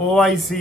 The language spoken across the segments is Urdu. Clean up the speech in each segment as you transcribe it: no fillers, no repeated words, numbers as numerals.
OIC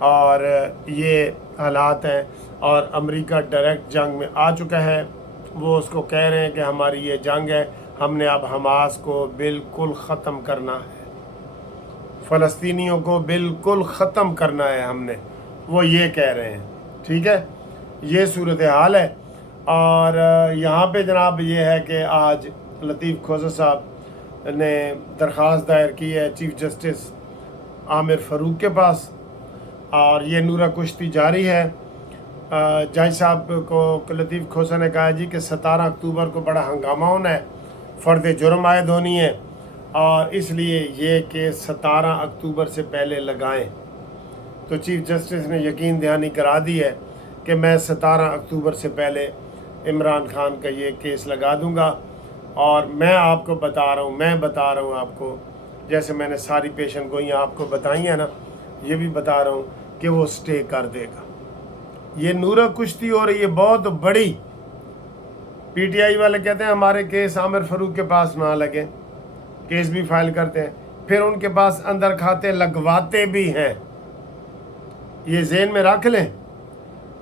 اور یہ حالات ہیں، اور امریکہ ڈائریکٹ جنگ میں آ چکا ہے۔ وہ اس کو کہہ رہے ہیں کہ ہماری یہ جنگ ہے، ہم نے اب حماس کو بالکل ختم کرنا ہے، فلسطینیوں کو بالکل ختم کرنا ہے ہم نے، وہ یہ کہہ رہے ہیں۔ ٹھیک ہے، یہ صورتحال ہے۔ اور یہاں پہ جناب یہ ہے کہ آج لطیف کھوسہ صاحب نے درخواست دائر کی ہے چیف جسٹس عامر فاروق کے پاس، اور یہ نورہ کشتی جاری ہے۔ جج صاحب کو لطیف کھوسہ نے کہا جی کہ 17 اکتوبر کو بڑا ہنگامہ ہونا ہے، فرد جرم عائد ہونی ہے، اور اس لیے یہ کہ 17 اکتوبر سے پہلے لگائیں۔ تو چیف جسٹس نے یقین دہانی کرا دی ہے کہ میں 17 اکتوبر سے پہلے عمران خان کا یہ کیس لگا دوں گا، اور میں آپ کو بتا رہا ہوں آپ کو، جیسے میں نے ساری پیشن گوئیاں آپ کو بتائی ہیں نا، یہ بھی بتا رہا ہوں کہ وہ سٹے کر دے گا۔ یہ نورہ کشتی ہو رہی ہے بہت بڑی۔ پی ٹی آئی والے کہتے ہیں ہمارے کیس عامر فاروق کے پاس نہ لگے، کیس بھی فائل کرتے ہیں، پھر ان کے پاس اندر کھاتے لگواتے بھی ہیں۔ یہ ذہن میں رکھ لیں۔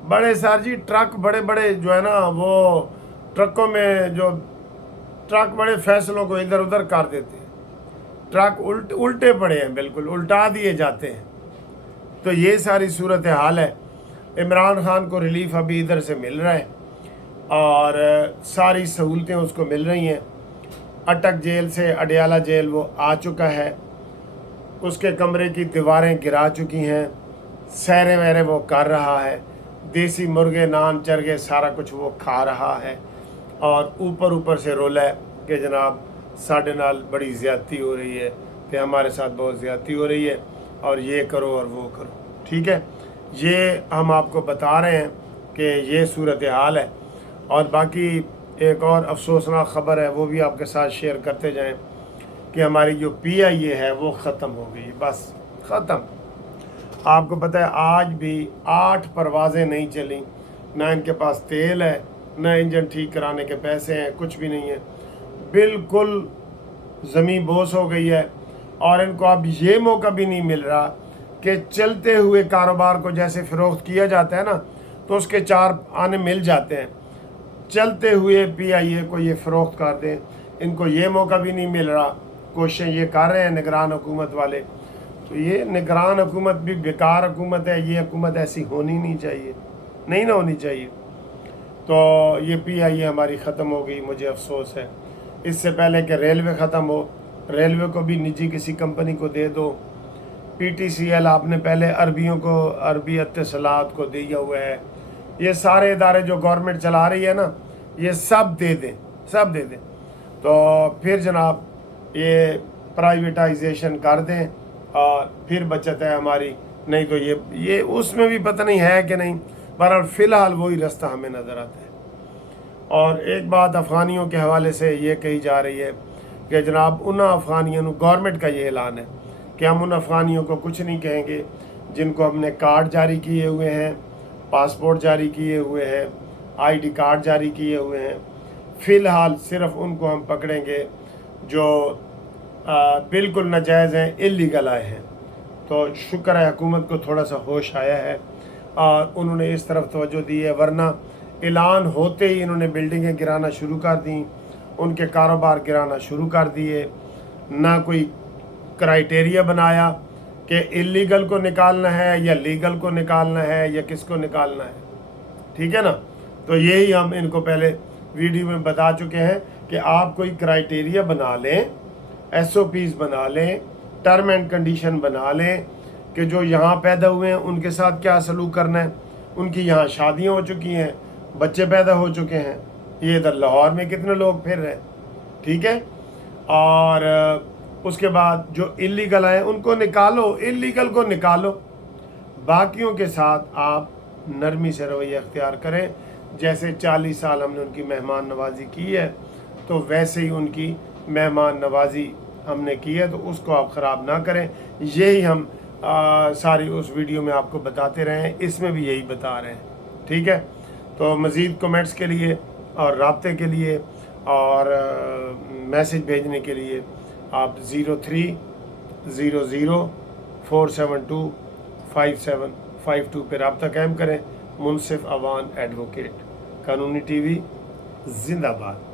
بڑے سر جی ٹرک بڑے جو ہے نا، وہ ٹرکوں میں جو ٹرک بڑے فیصلوں کو ادھر ادھر کر دیتے ہیں، ٹرک الٹے پڑے ہیں، بالکل الٹا دیے جاتے ہیں۔ تو یہ ساری صورتحال ہے۔ عمران خان کو ریلیف ابھی ادھر سے مل رہا ہے، اور ساری سہولتیں اس کو مل رہی ہیں۔ اٹک جیل سے اڈیالہ جیل وہ آ چکا ہے، اس کے کمرے کی دیواریں گرا چکی ہیں، سیرے ویرے وہ کر رہا ہے، دیسی مرغے نان چرگے سارا کچھ وہ کھا رہا ہے، اور اوپر سے رولا ہے کہ جناب ساڈے نال بڑی زیادتی ہو رہی ہے، کہ ہمارے ساتھ بہت زیادتی ہو رہی ہے، اور یہ کرو اور وہ کرو۔ ٹھیک ہے، یہ ہم آپ کو بتا رہے ہیں کہ یہ صورتحال ہے۔ اور باقی ایک اور افسوسناک خبر ہے، وہ بھی آپ کے ساتھ شیئر کرتے جائیں، کہ ہماری جو پی آئی اے ہے وہ ختم ہو گئی، بس ختم۔ آپ کو پتہ ہے آج بھی 8 پروازیں نہیں چلیں، نہ ان کے پاس تیل ہے، نہ انجن ٹھیک کرانے کے پیسے ہیں، کچھ بھی نہیں ہے، بالکل زمین بوس ہو گئی ہے۔ اور ان کو اب یہ موقع بھی نہیں مل رہا کہ چلتے ہوئے کاروبار کو جیسے فروخت کیا جاتا ہے نا، تو اس کے 4 آنے مل جاتے ہیں، چلتے ہوئے پی آئی اے کو یہ فروخت کر دیں۔ ان کو یہ موقع بھی نہیں مل رہا، کوششیں یہ کر رہے ہیں نگران حکومت والے۔ تو یہ نگران حکومت بھی بیکار حکومت ہے، یہ حکومت ایسی ہونی نہیں چاہیے، نہیں نہ ہونی چاہیے۔ تو یہ پی آئی اے ہماری ختم ہو گئی، مجھے افسوس ہے۔ اس سے پہلے کہ ریلوے ختم ہو، ریلوے کو بھی نجی کسی کمپنی کو دے دو۔ پی ٹی سی ایل آپ نے پہلے عربیوں کو، عربی اتصالات کو دیا ہوا ہے۔ یہ سارے ادارے جو گورنمنٹ چلا رہی ہے نا، یہ سب دے دیں، سب دے دیں، تو پھر جناب یہ پرائیویٹائزیشن کر دیں، اور پھر بچت ہے ہماری۔ نہیں تو یہ اس میں بھی پتہ نہیں ہے کہ نہیں، بہرحال فی الحال وہی رستہ ہمیں نظر آتا ہے۔ اور ایک بات افغانیوں کے حوالے سے یہ کہی جا رہی ہے کہ جناب ان افغانیوں، گورنمنٹ کا یہ اعلان ہے کہ ہم ان افغانیوں کو کچھ نہیں کہیں گے جن کو ہم نے کارڈ جاری کیے ہوئے ہیں، پاسپورٹ جاری کیے ہوئے ہیں، آئی ڈی کارڈ جاری کیے ہوئے ہیں۔ فی الحال صرف ان کو ہم پکڑیں گے جو بالکل ناجائز ہیں، اللیگل آئے ہیں۔ تو شکر ہے حکومت کو تھوڑا سا ہوش آیا ہے، اور انہوں نے اس طرف توجہ دی ہے، ورنہ اعلان ہوتے ہی انہوں نے بلڈنگیں گرانا شروع کر دیں، ان کے کاروبار گرانا شروع کر دیے۔ نہ کوئی کرائیٹیریا بنایا کہ اللیگل کو نکالنا ہے یا لیگل کو نکالنا ہے یا کس کو نکالنا ہے۔ ٹھیک ہے نا، تو یہی ہم ان کو پہلے ویڈیو میں بتا چکے ہیں کہ آپ کوئی کرائیٹیریا بنا لیں، ایس او پیز بنا لیں، ٹرم اینڈ کنڈیشن بنا لیں کہ جو یہاں پیدا ہوئے ہیں ان کے ساتھ کیا سلوک کرنا ہے۔ ان کی یہاں شادیاں ہو چکی ہیں، بچے پیدا ہو چکے ہیں، یہ ادھر لاہور میں کتنے لوگ پھر رہے، ٹھیک ہے۔ اور اس کے بعد جو اللیگل آئے ان کو نکالو، اللیگل کو نکالو، باقیوں کے ساتھ آپ نرمی سے رویہ اختیار کریں۔ جیسے 40 سال ہم نے ان کی مہمان نوازی کی ہے، تو ویسے ہی ان کی مہمان نوازی ہم نے کی ہے، تو اس کو آپ خراب نہ کریں۔ یہی ہم ساری اس ویڈیو میں آپ کو بتاتے رہے ہیں، اس میں بھی یہی بتا رہے ہیں، ٹھیک ہے۔ تو مزید کمنٹس کے لیے اور رابطے کے لیے اور میسج بھیجنے کے لیے آپ 0300 472 5752 پہ رابطہ قائم کریں۔ منصف اوان ایڈوکیٹ، قانونی ٹی وی زندہ باد۔